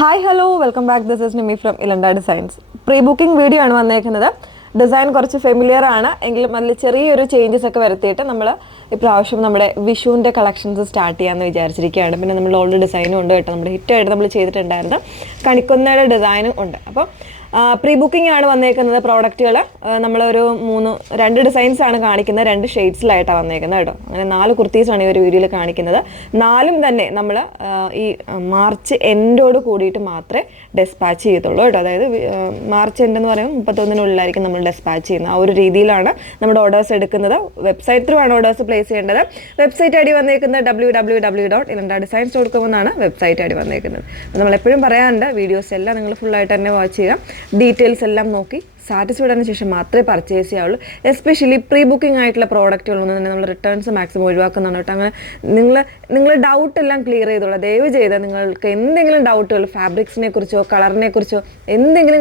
Hi hello welcome back. This is Nimi from Ilanda designs. Pre booking video ആണ് വന്നേക്കുന്നത്. Design കുറച്ച് familiar ആണ് എങ്കിലും അതിൽ ചെറിയൊരു ചേഞ്ചസ് ഒക്കെ വരുത്തിയിട്ട് നമ്മൾ ഇപ്രാവശ്യം നമ്മുടെ വിഷുവിൻ്റെ കളക്ഷൻസ് സ്റ്റാർട്ട് ചെയ്യാമെന്ന് വിചാരിച്ചിരിക്കുകയാണ്. പിന്നെ നമ്മൾ ഓൾഡ് ഡിസൈനും ഉണ്ട് കേട്ടോ. നമ്മുടെ ഹിറ്റായിട്ട് നമ്മൾ ചെയ്തിട്ടുണ്ടായിരുന്നു. കണിക്കൊന്നയുടെ ഡിസൈനും ഉണ്ട്. അപ്പോൾ പ്രീ ബുക്കിംഗ് ആണ് വന്നേക്കുന്നത്. പ്രോഡക്റ്റുകൾ നമ്മളൊരു രണ്ട് ഡിസൈൻസ് ആണ് കാണിക്കുന്നത്. 2 ഷെയ്ഡ്സിലായിട്ടാണ് വന്നേക്കുന്നത് കേട്ടോ. അങ്ങനെ 4 കുർത്തീസാണ് ഈ ഒരു വീഡിയോയിൽ കാണിക്കുന്നത്. 4ഉം തന്നെ നമ്മൾ ഈ മാർച്ച് എൻഡോട് കൂടിയിട്ട് മാത്രമേ ഡെസ്പാച്ച് ചെയ്യത്തുള്ളൂ കേട്ടോ. അതായത് മാർച്ച് എൻഡ് എന്ന് പറയുമ്പോൾ 31-നുള്ളിലായിരിക്കും നമ്മൾ ഡെസ്പാച്ച് ചെയ്യുന്നത്. ആ ഒരു രീതിയിലാണ് നമ്മുടെ ഓർഡേഴ്സ് എടുക്കുന്നത്. വെബ്സൈറ്റ് ത്രൂ ആണ് ഓർഡേഴ്സ് പ്ലേസ് ചെയ്യേണ്ടത്. വെബ്സൈറ്റ് ഐ ഡി വന്നേക്കുന്നത് www.ilandadesigns.com എന്നാണ് വെബ്സൈറ്റ് ഐ ഡി വന്നേക്കുന്നത്. അപ്പോൾ നമ്മളെപ്പോഴും പറയാറുണ്ട്, വീഡിയോസ് എല്ലാം നിങ്ങൾ ഫുള്ളായിട്ട് തന്നെ വാച്ച് ചെയ്യുക. ഡീറ്റെയിൽസ് എല്ലാം നോക്കി സാറ്റിസ്ഫൈഡ് ആയതിനു ശേഷം മാത്രമേ പർച്ചേസ് ചെയ്യാവുള്ളൂ. എസ്പെഷ്യലി പ്രീ ബുക്കിംഗ് ആയിട്ടുള്ള പ്രോഡക്റ്റുകളൊന്നും തന്നെ നമ്മൾ റിട്ടേൺസ് മാക്സിമം ഒഴിവാക്കുന്നതാണ് കേട്ടോ. അങ്ങനെ നിങ്ങൾ ഡൗട്ട് എല്ലാം ക്ലിയർ ചെയ്തോളൂ. ദയവ് ചെയ്ത് നിങ്ങൾക്ക് എന്തെങ്കിലും ഡൗട്ടുകൾ ഫാബ്രിക്സിനെ കുറിച്ചോ കളറിനെ കുറിച്ചോ എന്തെങ്കിലും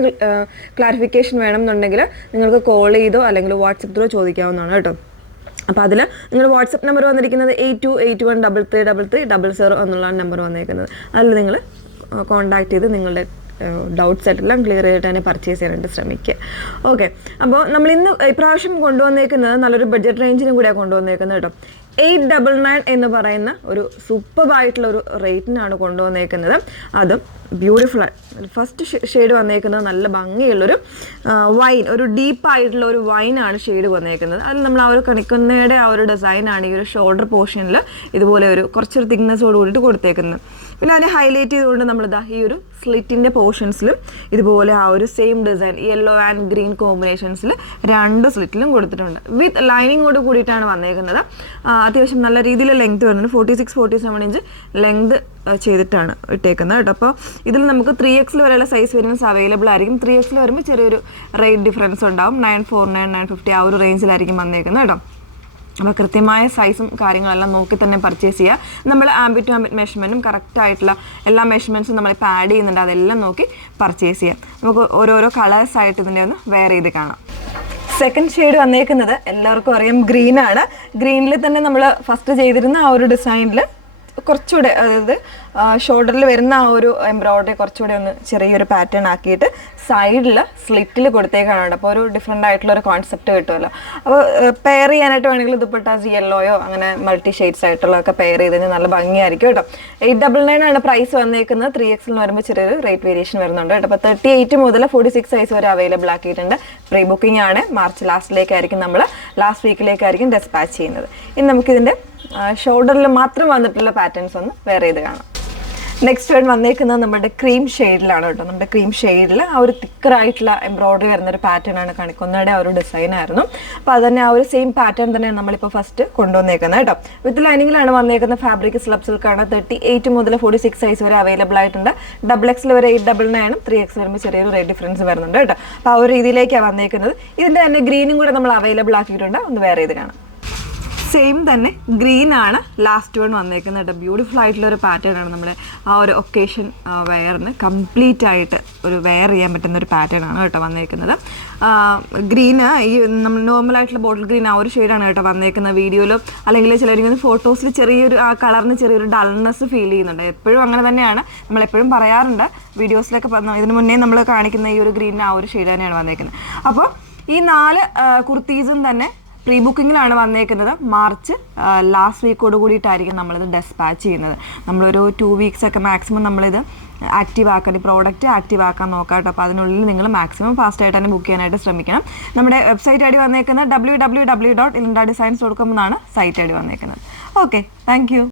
ക്ലാരിഫിക്കേഷൻ വേണമെന്നുണ്ടെങ്കിൽ നിങ്ങൾക്ക് കോൾ ചെയ്തോ അല്ലെങ്കിൽ വാട്സപ്പ് ത്രൂ ചോദിക്കാവുന്നതാണ് കേട്ടോ. അപ്പോൾ അതിൽ നിങ്ങൾ വാട്സപ്പ് നമ്പർ വന്നിരിക്കുന്നത് 8281333300 എന്നുള്ള നമ്പർ വന്നിരിക്കുന്നത്. അതിൽ നിങ്ങൾ കോൺടാക്ട് ചെയ്ത് നിങ്ങളുടെ ഡൗട്ട്സ് ആയിട്ടെല്ലാം ക്ലിയർ ചെയ്തിട്ട് തന്നെ പർച്ചേസ് ചെയ്യാനായിട്ട് ശ്രമിക്കുക. ഓക്കെ, അപ്പോൾ നമ്മൾ ഇന്ന് ഇപ്രാവശ്യം കൊണ്ടുവന്നേക്കുന്നത് നല്ലൊരു ബഡ്ജറ്റ് റേഞ്ചിനും കൂടെയാണ് കൊണ്ടുവന്നേക്കുന്നത് കേട്ടോ. 899 എന്ന് പറയുന്ന ഒരു സൂപ്പറായിട്ടുള്ള ഒരു റേറ്റിനാണ് കൊണ്ടുവന്നേക്കുന്നത്. അതും ബ്യൂട്ടിഫുൾ ഫസ്റ്റ് ഷെയ്ഡ് വന്നേക്കുന്നത് നല്ല ഭംഗിയുള്ളൊരു വൈൻ, ഒരു ഡീപ്പായിട്ടുള്ള ഒരു വൈനാണ് ഷെയ്ഡ് വന്നേക്കുന്നത്. അതിൽ നമ്മൾ ആ ഒരു കണിക്കൊന്നയുടെ ആ ഒരു ഡിസൈനാണ് ഈ ഒരു ഷോൾഡർ പോർഷനിൽ ഇതുപോലെ ഒരു കുറച്ചൊരു തിക്നെസ്സോട് കൂടിയിട്ട് കൊടുത്തേക്കുന്നത്. പിന്നെ അതിനെ ഹൈലൈറ്റ് ചെയ്തുകൊണ്ട് നമ്മളിതാ ഈ ഒരു സ്ലിറ്റിൻ്റെ പോർഷൻസിലും ഇതുപോലെ ആ ഒരു same design yellow and green കോമ്പിനേഷൻസിൽ 2 സ്ലിറ്റിലും കൊടുത്തിട്ടുണ്ട്. വിത്ത് ലൈനിങ്ങോട് കൂടിയിട്ടാണ് വന്നേക്കുന്നത്. അത്യാവശ്യം നല്ല രീതിയിൽ ലെങ്ത് വരുന്നുണ്ട്. 46-47 ഇഞ്ച് ലെങ്ത് ചെയ്തിട്ടാണ് ഇട്ടേക്കുന്നത് കേട്ടോ. അപ്പോൾ ഇതിൽ നമുക്ക് 3X വരെയുള്ള സൈസ് വേരിയൻസ് അവൈലബിൾ ആയിരിക്കും. 3X വരുമ്പോൾ ചെറിയൊരു റേറ്റ് ഡിഫറൻസ് ഉണ്ടാവും. 949, 950 ആ ഒരു റേഞ്ചിലായിരിക്കും വന്നേക്കുന്നത് കേട്ടോ. അപ്പോൾ കൃത്യമായ സൈസും കാര്യങ്ങളെല്ലാം നോക്കി തന്നെ പർച്ചേസ് ചെയ്യുക. നമ്മൾ ആംബിറ്റ് ടു ആംബിറ്റ് മെഷർമെൻറ്റും കറക്റ്റായിട്ടുള്ള എല്ലാ മെഷർമെൻറ്റ്സും നമ്മൾ ഇപ്പോൾ ആഡ് ചെയ്യുന്നുണ്ട്. അതെല്ലാം നോക്കി പർച്ചേസ് ചെയ്യാം. നമുക്ക് ഓരോരോ കളേഴ്സായിട്ട് ഇതിൻ്റെ ഒന്ന് വെയർ ചെയ്ത് കാണാം. സെക്കൻഡ് ഷെയ്ഡ് വന്നേക്കുന്നത് എല്ലാവർക്കും അറിയാം, ഗ്രീനാണ്. ഗ്രീനിൽ തന്നെ നമ്മൾ ഫസ്റ്റ് ചെയ്തിരുന്ന ആ ഒരു ഡിസൈനിൽ കുറച്ചുകൂടെ, അതായത് ഷോൾഡറിൽ വരുന്ന ആ ഒരു എംബ്രോയിഡറി കുറച്ചുകൂടെ ഒന്ന് ചെറിയൊരു പാറ്റേൺ ആക്കിയിട്ട് സൈഡിൽ സ്ലിറ്റിൽ കൊടുത്തേക്കാണ്. അപ്പോൾ ഒരു ഡിഫറെൻ്റ് ആയിട്ടുള്ളൊരു കോൺസെപ്റ്റ് കിട്ടുമല്ലോ. അപ്പോൾ പെയർ ചെയ്യാനായിട്ട് വേണമെങ്കിൽ ദുപ്പട്ടാസ് യെല്ലോയോ അങ്ങനെ മൾട്ടി ഷെയ്ഡ്സ് ആയിട്ടുള്ളതൊക്കെ പെയർ ചെയ്ത് കഴിഞ്ഞാൽ നല്ല ഭംഗിയായിരിക്കും കേട്ടോ. 899 ആണ് പ്രൈസ് വന്നേക്കുന്നത്. 3X വരുമ്പോൾ ചെറിയൊരു റേറ്റ് വേരിയേഷൻ വരുന്നുണ്ട് കേട്ടോ. അപ്പോൾ 38 മുതൽ 46 സൈസ് വരെ അവൈലബിൾ ആക്കിയിട്ടുണ്ട്. പ്രീ ബുക്കിംഗ് ആണ്. മാർച്ച് ലാസ്റ്റിലേക്കായിരിക്കും നമ്മൾ ലാസ്റ്റ് വീക്കിലേക്കായിരിക്കും ഡെസ്പാച്ച് ചെയ്യുന്നത്. ഇനി നമുക്കിതിൻ്റെ ഷോൾഡറിൽ മാത്രം വന്നിട്ടുള്ള പാറ്റേൺസ് ഒന്ന് വെയർ ചെയ്ത് കാണാം. നെക്സ്റ്റ് വൺ വന്നേക്കുന്നത് നമ്മുടെ ക്രീം ഷെയ്ഡിലാണ് കേട്ടോ. നമ്മുടെ ക്രീം ഷെയ്ഡിൽ ആ ഒരു തിക്കറായിട്ടുള്ള എംബ്രോയിഡറി വരുന്നൊരു പാറ്റേൺ ആണ് കണിക്കൊന്നയുടെ ആ ഒരു ഡിസൈൻ ആയിരുന്നു. അപ്പോൾ അത് തന്നെ ആ ഒരു സെയിം പാറ്റേൺ തന്നെയാണ് നമ്മളിപ്പോൾ ഫസ്റ്റ് കൊണ്ടുവന്നേക്കുന്നത് കേട്ടോ. വിത്ത് ലൈനിങ്ങിലാണ് വന്നേക്കുന്നത്. Fabric slub സിൽക്കാണ്. 38 മുതൽ 46 സൈസ് വരെ അവൈലബിൾ ആയിട്ടുണ്ട്. XXL വരെ 899, 3X വരുമ്പോൾ ചെറിയൊരു റേറ്റ് ഡിഫറൻസ് വരുന്നുണ്ട് കേട്ടോ. അപ്പോൾ ആ ഒരു രീതിയിലേക്കാണ് വന്നേക്കുന്നത്. ഇതിൻ്റെ തന്നെ ഗ്രീനും കൂടെ നമ്മൾ അവൈലബിൾ ആക്കിയിട്ടുണ്ട്. ഒന്ന് വെയർ ചെയ്ത് കാണാം. സെയിം തന്നെ ഗ്രീൻ ആണ് ലാസ്റ്റ് വൺ വന്നേക്കുന്നത് കേട്ടോ. ബ്യൂട്ടിഫുൾ ആയിട്ടുള്ള ഒരു പാറ്റേൺ ആണ്. നമ്മുടെ ആ ഒരു ഒക്കേഷൻ വെയറിന് കംപ്ലീറ്റ് ആയിട്ട് ഒരു വെയർ ചെയ്യാൻ പറ്റുന്ന ഒരു പാറ്റേൺ ആണ് കേട്ടോ വന്നേക്കുന്നത്. ഗ്രീന് ഈ നമ്മൾ നോർമലായിട്ടുള്ള ബോട്ടിൽ ഗ്രീൻ ആ ഒരു ഷെയ്ഡാണ് കേട്ടോ വന്നേക്കുന്നത്. വീഡിയോയിലോ അല്ലെങ്കിൽ ചിലരിങ്ങനെ ഫോട്ടോസിൽ ചെറിയൊരു ആ കളറിന് ചെറിയൊരു ഡൾനെസ് ഫീൽ ചെയ്യുന്നുണ്ട്. എപ്പോഴും അങ്ങനെ തന്നെയാണ്, നമ്മളെപ്പോഴും പറയാറുണ്ട്. വീഡിയോസിലൊക്കെ ഇതിന് മുന്നേ നമ്മൾ കാണിക്കുന്ന ഈ ഒരു ഗ്രീനിന് ആ ഒരു ഷെയ്ഡ് തന്നെയാണ് വന്നേക്കുന്നത്. അപ്പോൾ ഈ 4 കുർത്തീസും തന്നെ പ്രീ ബുക്കിങ്ങിലാണ് വന്നേക്കുന്നത്. മാർച്ച് ലാസ്റ്റ് വീക്കോട് കൂടിയിട്ടായിരിക്കും നമ്മളിത് ഡെസ്പാച്ച് ചെയ്യുന്നത്. നമ്മളൊരു 2 വീക്സ് ഒക്കെ മാക്സിമം നമ്മളിത് ആക്റ്റീവ് ആക്കാൻ, ഈ പ്രോഡക്റ്റ് ആക്റ്റീവ് ആക്കാൻ നോക്കാം കേട്ടോ. അപ്പോൾ അതിനുള്ളിൽ നിങ്ങൾ മാക്സിമം ഫാസ്റ്റായിട്ട് തന്നെ ബുക്ക് ചെയ്യാനായിട്ട് ശ്രമിക്കണം. നമ്മുടെ വെബ്സൈറ്റ് ഐ ഡി വന്നേക്കുന്നത് www.ilandadesigns.com എന്നാണ് സൈറ്റ് ഐ ഡി വന്നേക്കുന്നത്. Okay, thank you.